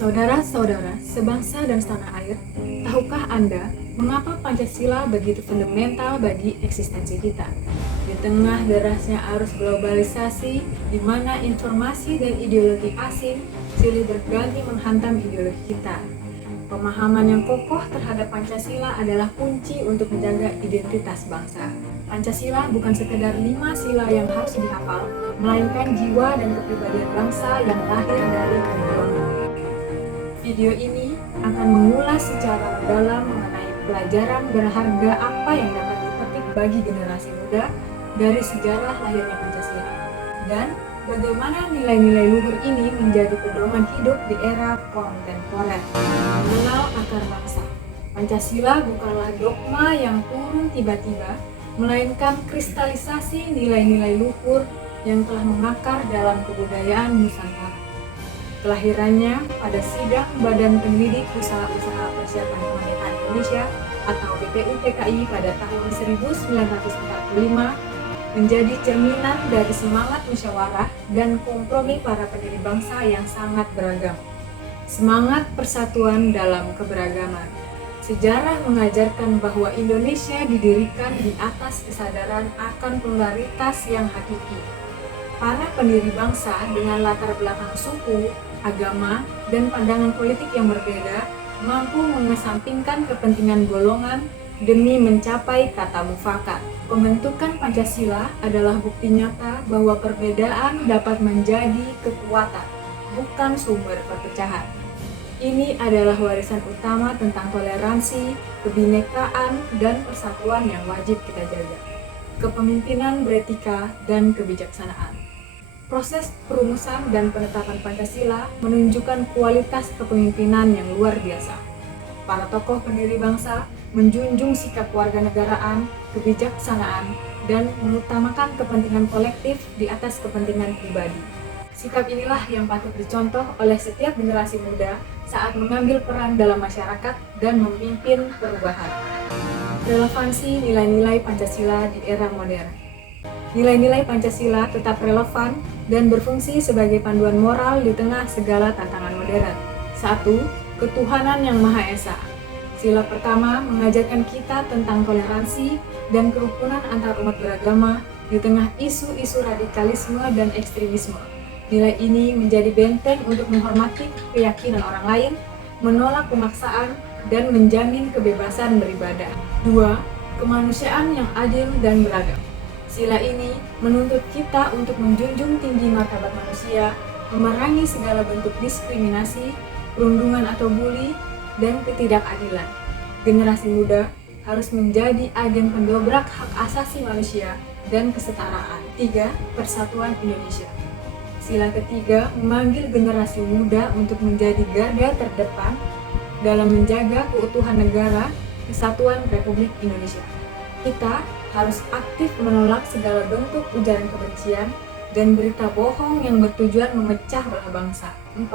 Saudara-saudara sebangsa dan setanah air, tahukah Anda mengapa Pancasila begitu fundamental bagi eksistensi kita? Di tengah derasnya arus globalisasi, di mana informasi dan ideologi asing silih berganti menghantam ideologi kita. Pemahaman yang kokoh terhadap Pancasila adalah kunci untuk menjaga identitas bangsa. Pancasila bukan sekedar 5 sila yang harus dihafal, melainkan jiwa dan kepribadian bangsa yang lahir dari perjuangan. Video ini akan mengulas secara mendalam mengenai pelajaran berharga apa yang dapat dipetik bagi generasi muda dari sejarah lahirnya Pancasila, dan bagaimana nilai-nilai luhur ini menjadi pedoman hidup di era kontemporer. Mengenal akar bangsa. Pancasila bukanlah dogma yang turun tiba-tiba, melainkan kristalisasi nilai-nilai luhur yang telah mengakar dalam kebudayaan Nusantara. Kelahirannya pada sidang Badan Penyelidik Usaha-Usaha Persiapan Kemerdekaan Indonesia atau BPUPKI pada tahun 1945 menjadi cerminan dari semangat musyawarah dan kompromi para pendiri bangsa yang sangat beragam. Semangat persatuan dalam keberagaman. Sejarah mengajarkan bahwa Indonesia didirikan di atas kesadaran akan pluralitas yang hakiki. Para pendiri bangsa dengan latar belakang suku, agama, dan pandangan politik yang berbeda mampu mengesampingkan kepentingan golongan demi mencapai kata mufakat. Pembentukan Pancasila adalah bukti nyata bahwa perbedaan dapat menjadi kekuatan, bukan sumber perpecahan. Ini adalah warisan utama tentang toleransi, kebinekaan, dan persatuan yang wajib kita jaga. Kepemimpinan beretika dan kebijaksanaan. Proses perumusan dan penetapan Pancasila menunjukkan kualitas kepemimpinan yang luar biasa. Para tokoh pendiri bangsa menjunjung sikap warganegaraan, kebijaksanaan, dan mengutamakan kepentingan kolektif di atas kepentingan pribadi. Sikap inilah yang patut dicontoh oleh setiap generasi muda saat mengambil peran dalam masyarakat dan memimpin perubahan. Relevansi nilai-nilai Pancasila di era modern. Nilai-nilai Pancasila tetap relevan dan berfungsi sebagai panduan moral di tengah segala tantangan modern. 1. Ketuhanan yang Maha Esa. Sila pertama mengajarkan kita tentang toleransi dan kerukunan antar umat beragama di tengah isu-isu radikalisme dan ekstremisme. Nilai ini menjadi benteng untuk menghormati keyakinan orang lain, menolak pemaksaan, dan menjamin kebebasan beribadah. 2. Kemanusiaan yang adil dan beradab. Sila ini menuntut kita untuk menjunjung tinggi martabat manusia, memerangi segala bentuk diskriminasi, perundungan atau bully, dan ketidakadilan. Generasi muda harus menjadi agen pendobrak hak asasi manusia dan kesetaraan. 3. Persatuan Indonesia. Sila ketiga memanggil generasi muda untuk menjadi garda terdepan dalam menjaga keutuhan negara, kesatuan Republik Indonesia. Kita harus aktif menolak segala bentuk ujaran kebencian dan berita bohong yang bertujuan memecah belah bangsa. 4.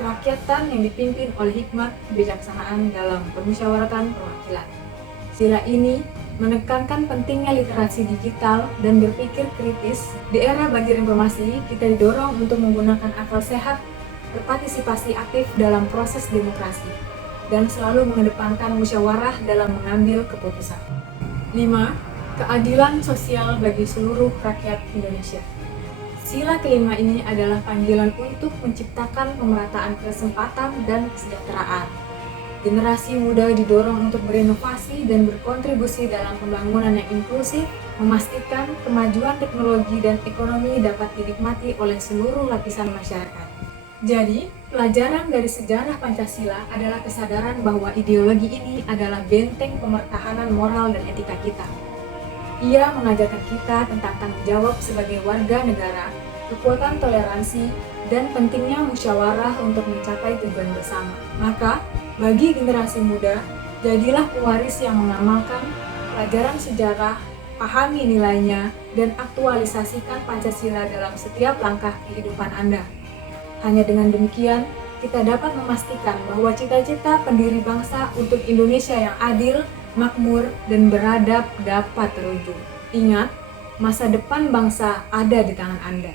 Kerakyatan yang dipimpin oleh hikmat kebijaksanaan dalam permusyawaratan perwakilan. Sila ini menekankan pentingnya literasi digital dan berpikir kritis. Di era banjir informasi, kita didorong untuk menggunakan akal sehat, berpartisipasi aktif dalam proses demokrasi, dan selalu mengedepankan musyawarah dalam mengambil keputusan. 5. Keadilan sosial bagi seluruh rakyat Indonesia. Sila kelima ini adalah panggilan untuk menciptakan pemerataan kesempatan dan kesejahteraan. Generasi muda didorong untuk berinovasi dan berkontribusi dalam pembangunan yang inklusif, memastikan kemajuan teknologi dan ekonomi dapat dinikmati oleh seluruh lapisan masyarakat. Jadi, pelajaran dari sejarah Pancasila adalah kesadaran bahwa ideologi ini adalah benteng pemertahanan moral dan etika kita. Ia mengajarkan kita tentang tanggung jawab sebagai warga negara, kekuatan toleransi, dan pentingnya musyawarah untuk mencapai tujuan bersama. Maka, bagi generasi muda, jadilah pewaris yang mengamalkan pelajaran sejarah, pahami nilainya, dan aktualisasikan Pancasila dalam setiap langkah kehidupan Anda. Hanya dengan demikian, kita dapat memastikan bahwa cita-cita pendiri bangsa untuk Indonesia yang adil, makmur, dan beradab dapat terwujud. Ingat, masa depan bangsa ada di tangan Anda.